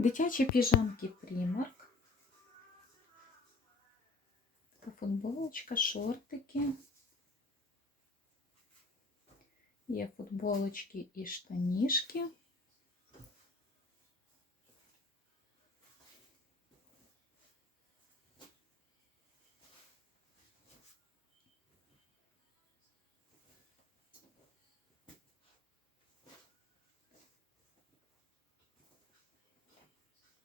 Дитячі піжамки Primark. Така футболочка, шортики. Є футболочки і штанішки.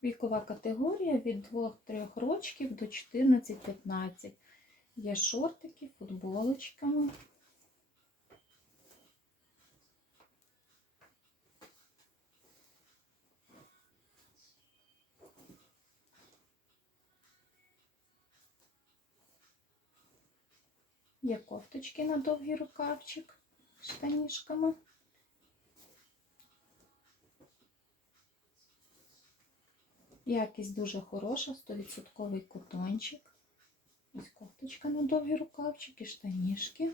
Вікова категорія від 2-3 років до 14-15. Є шортики, футболочками. Є кофточки на довгий рукавчик з штанішками. Якість дуже хороша, 100% котончик. Ось кофточка на довгі рукавчики, штанішки.